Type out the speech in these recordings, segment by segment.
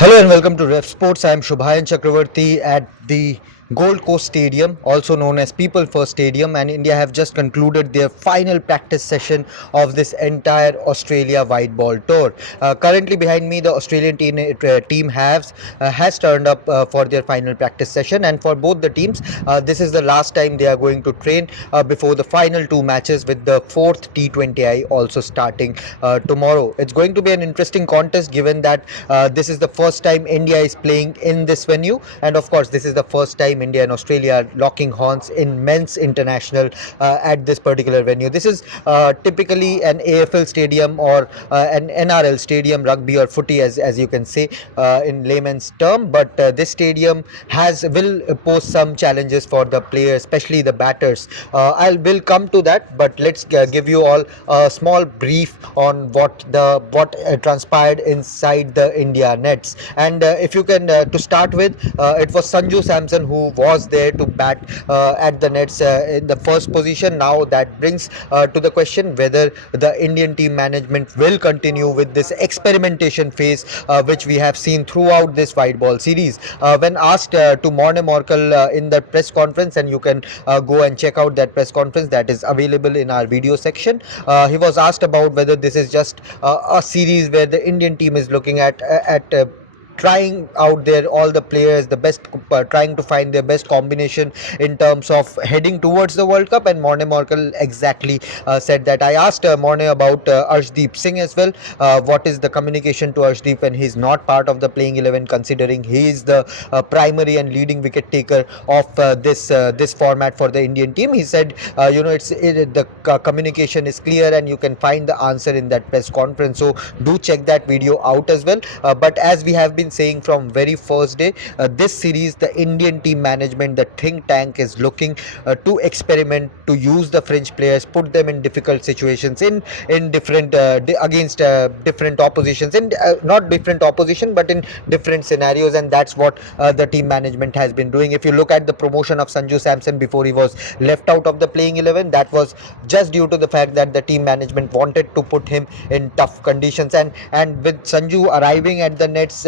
Hello and welcome to Revsportz. I am Subhayan Chakraborty at the Gold Coast Stadium, also known as People First Stadium, and India have just concluded their final practice session of this entire Australia white ball tour. Currently behind me, the Australian team has turned up for their final practice session, and for both the teams, this is the last time they are going to train before the final two matches, with the fourth T20I also starting tomorrow. It's going to be an interesting contest, given that this is the first time India is playing in this venue, and of course, this is the first time India and Australia are locking horns in men's international at this particular venue. This is typically an AFL stadium or an NRL stadium, rugby or footy, as you can say in layman's term. But this stadium will pose some challenges for the players, especially the batters. I will come to that, but let's give you all a small brief on what transpired inside the India nets. And if you can, to start with, it was Sanju Samson who was there to bat at the nets in the first position. Now that brings to the question whether the Indian team management will continue with this experimentation phase, which we have seen throughout this white ball series. When asked to Morne Morkel in the press conference, and you can go and check out that press conference that is available in our video section, he was asked about whether this is just a series where the Indian team is looking at trying out all the players, the best, trying to find their best combination in terms of heading towards the World Cup. And Morne Morkel exactly said that. I asked Morne about Arshdeep Singh as well. What is the communication to Arshdeep when he's not part of the playing 11, considering he is the primary and leading wicket taker of this format for the Indian team? He said, the communication is clear, and you can find the answer in that press conference. So do check that video out as well. But as we have been saying from very first day, this series, the Indian team management, the think tank, is looking to experiment, to use the French players, put them in difficult situations in different against different oppositions, in not different opposition but in different scenarios. And that's what the team management has been doing. If you look at the promotion of Sanju Samson before he was left out of the playing 11, that was just due to the fact that the team management wanted to put him in tough conditions. And with Sanju arriving at the nets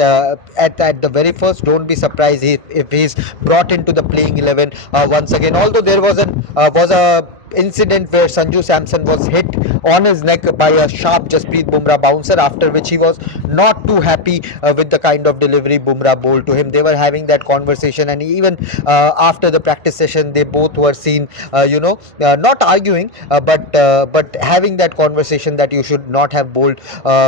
at the very first, don't be surprised if he's brought into the playing 11 once again. Although there was a incident where Sanju Samson was hit on his neck by a sharp Jasprit Bumrah bouncer, after which he was not too happy with the kind of delivery Bumrah bowled to him. They were having that conversation, and even after the practice session, they both were seen not arguing, but having that conversation that you should not have bowled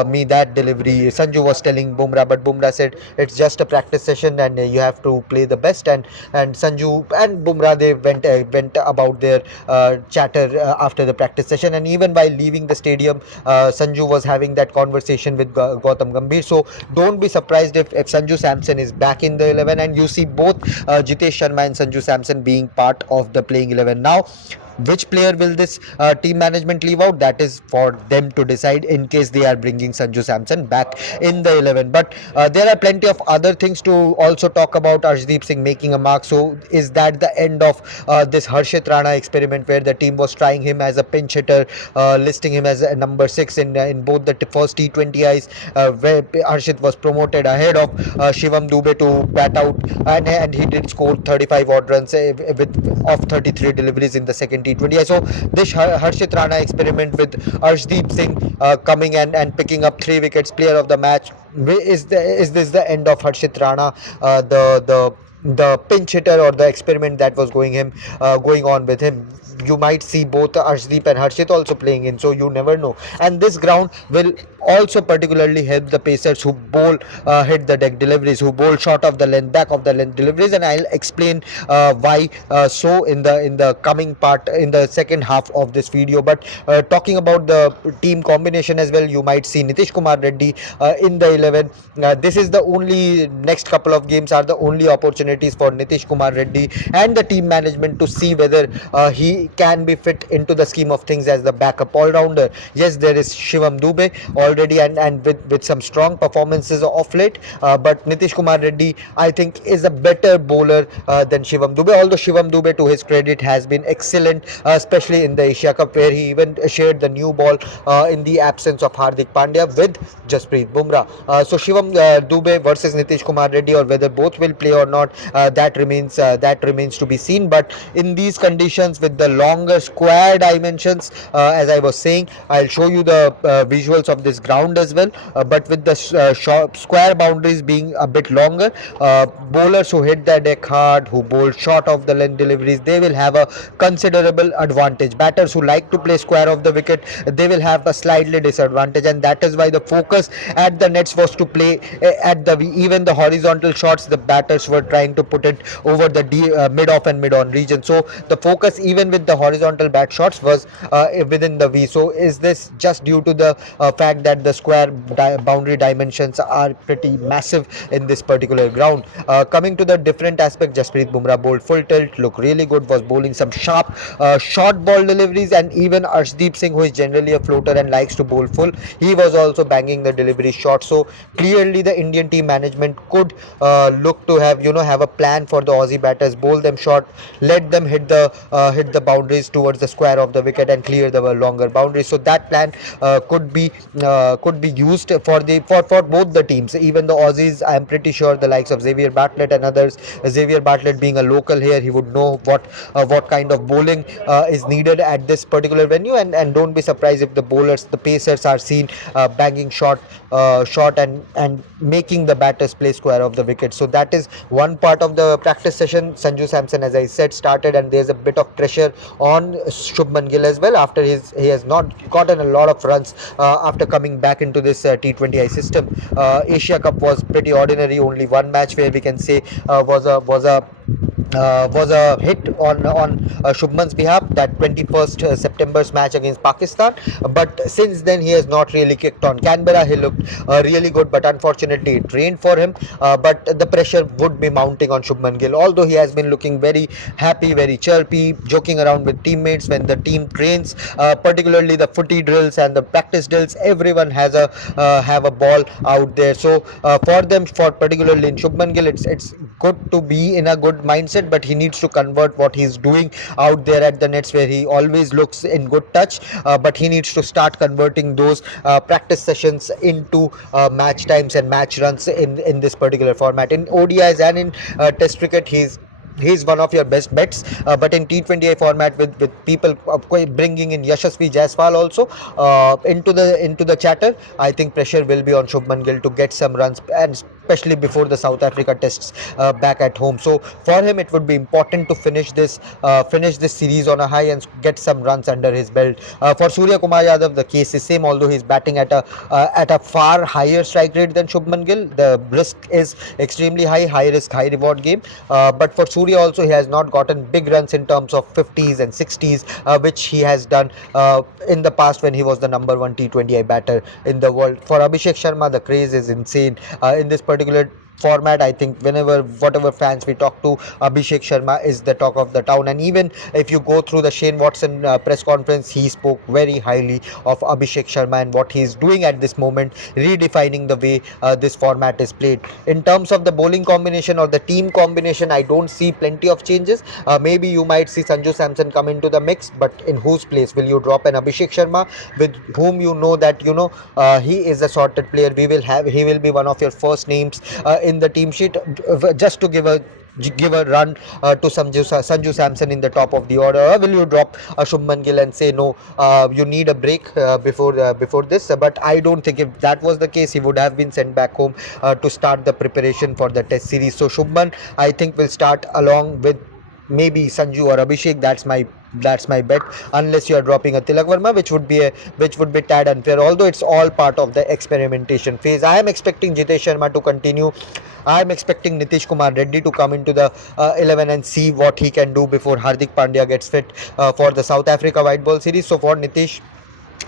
me that delivery. Sanju was telling Bumrah, but Bumrah said it's just a practice session and you have to play the best. And Sanju and Bumrah, they went about their chatter after the practice session. And even while leaving the stadium, Sanju was having that conversation with Gautam Gambhir. So don't be surprised if Sanju Samson is back in the 11, and you see both Jitesh Sharma and Sanju Samson being part of the playing 11. Now, which player will this team management leave out? That is for them to decide, in case they are bringing Sanju Samson back in the 11. But there are plenty of other things to also talk about. Arshdeep Singh making a mark. So is that the end of this Harshit Rana experiment, where the team was trying him as a pinch hitter, listing him as a number 6 in both the first T20Is, where Harshit was promoted ahead of Shivam Dube to bat out, and he did score 35 odd runs of 33 deliveries in the second T20I. So this Harshit Rana experiment with Arshdeep Singh coming and picking up 3 wickets, player of the match, is this the end of Harshit Rana, the pinch hitter, or the experiment that was going on with him? You might see both Arshdeep and Harshit also playing in, so you never know. And this ground will also particularly help the pacers who bowl hit the deck deliveries, who bowl short of the length, back of the length deliveries, and I'll explain why so in the coming part, in the second half of this video. But talking about the team combination as well, you might see Nitish Reddy in the 11. This is the only, next couple of games are the only opportunities for Nitish Reddy and the team management to see whether he he can be fit into the scheme of things as the backup all-rounder. Yes, there is Shivam Dube already, and with some strong performances of late, but Nitish Kumar Reddy, I think, is a better bowler than Shivam Dube, although Shivam Dube, to his credit, has been excellent, especially in the Asia Cup, where he even shared the new ball in the absence of Hardik Pandya with Jasprit Bumrah. So Shivam Dube versus Nitish Kumar Reddy, or whether both will play or not, that remains to be seen. But in these conditions, with the longer square dimensions, as I was saying, I'll show you the visuals of this ground as well. But with the square boundaries being a bit longer, bowlers who hit the deck hard, who bowl short of the length deliveries, they will have a considerable advantage. Batters who like to play square of the wicket, they will have a slightly disadvantage, and that is why the focus at the nets was to play at the even the horizontal shots. The batters were trying to put it over the mid-off and mid-on region. So the focus, even with the horizontal bat shots, was within the V. So is this just due to the fact that the square boundary dimensions are pretty massive in this particular ground? Coming to the different aspect, Jasprit Bumrah bowled full tilt, looked really good, was bowling some sharp short ball deliveries, and even Arshdeep Singh, who is generally a floater and likes to bowl full, he was also banging the delivery shot. So clearly the Indian team management could look to have a plan for the Aussie batters, bowl them short, let them hit the boundaries towards the square of the wicket and clear the longer boundaries. So that plan could be used for both the teams. Even the Aussies, I am pretty sure the likes of Xavier Bartlett and others, Xavier Bartlett being a local here, he would know what kind of bowling is needed at this particular venue, and don't be surprised if the pacers are seen banging short and making the batters play square of the wicket. So that is one part of the practice session. Sanju Samson, as I said, started, and there's a bit of pressure on Shubman Gill as well, after he has not gotten a lot of runs after coming back into this T20I system. Asia Cup was pretty ordinary. Only one match where we can say was a hit on Shubman's behalf, that 21st September's match against Pakistan. But since then he has not really kicked on. Canberra, he looked really good, but unfortunately it rained for him. But the pressure would be mounting on Shubman Gill, although he has been looking very happy, very chirpy, joking around with teammates when the team trains, particularly the footy drills and the practice drills. Everyone has a ball out there. So for particularly in Shubman Gill, it's good to be in a good mindset, but he needs to convert what he's doing out there at the nets, where he always looks in good touch, but he needs to start converting those practice sessions into match times and match runs in this particular format. In ODIs and in test cricket, he's one of your best bets, but in T20I format, with people bringing in Yashasvi Jaiswal also into the chatter, I think pressure will be on Shubman Gill to get some runs, and especially before the South Africa tests back at home. So for him, it would be important to finish this series on a high and get some runs under his belt. For Surya Kumar Yadav, the case is same, although he's batting at a far higher strike rate than Shubman Gill. The risk is extremely high risk, high reward game. But for Surya also, he has not gotten big runs in terms of 50s and 60s, which he has done in the past when he was the number one T20I batter in the world. For Abhishek Sharma, the craze is insane in this particular format. I think whatever fans we talk to, Abhishek Sharma is the talk of the town. And even if you go through the Shane Watson press conference, he spoke very highly of Abhishek Sharma and what he is doing at this moment, redefining the way this format is played. In terms of the bowling combination or the team combination, I don't see plenty of changes. Maybe you might see Sanju Samson come into the mix, but in whose place will you drop an Abhishek Sharma, with whom you know that he is a sorted player? He will be one of your first names in the team sheet, just to give a run to Sanju Samson in the top of the order? Or will you drop Shubman Gill and say no, you need a break before this? But I don't think if that was the case, he would have been sent back home to start the preparation for the test series. So Shubman, I think, will start along with maybe Sanju or Abhishek. That's my bet, unless you are dropping a Tilak Verma, which would be tad unfair, although it's all part of the experimentation phase. I am expecting Jitesh Sharma to continue. I am expecting Nitish Kumar Reddy to come into the 11 and see what he can do before Hardik Pandya gets fit for the South Africa white ball series. So for Nitish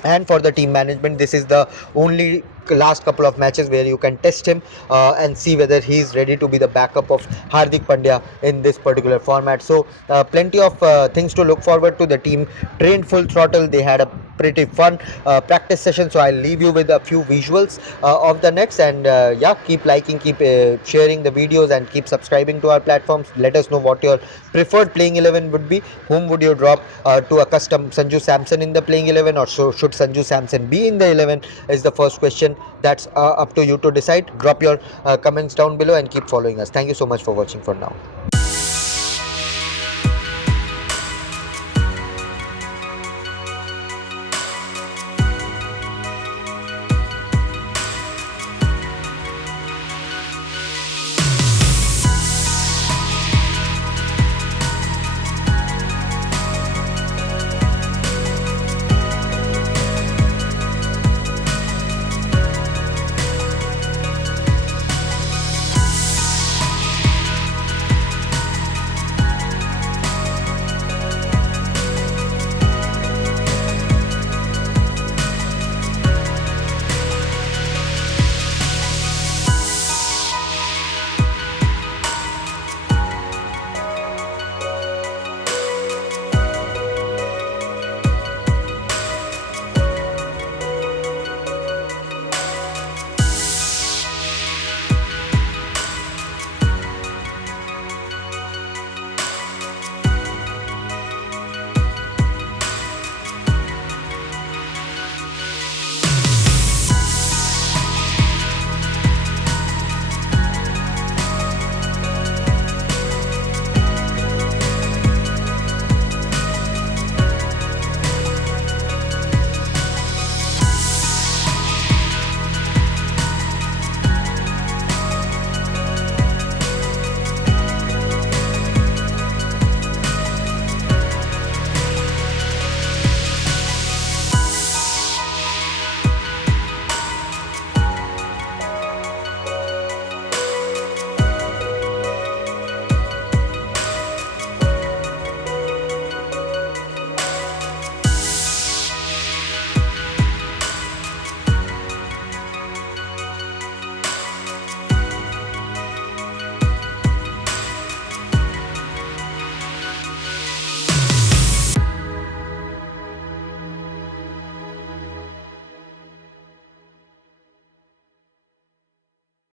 and for the team management, this is the only last couple of matches where you can test him and see whether he's ready to be the backup of Hardik Pandya in this particular format. So plenty of things to look forward to. The team trained full throttle. They had a pretty fun practice session. So I'll leave you with a few visuals of the next, and yeah, keep liking, keep sharing the videos, and keep subscribing to our platforms. Let us know what your preferred playing 11 would be. Whom would you drop to a custom Sanju Samson in the playing 11, or so should Sanju Samson be in the 11 is the first question. That's up to you to decide. Drop your comments down below and keep following us. Thank you so much for watching for now.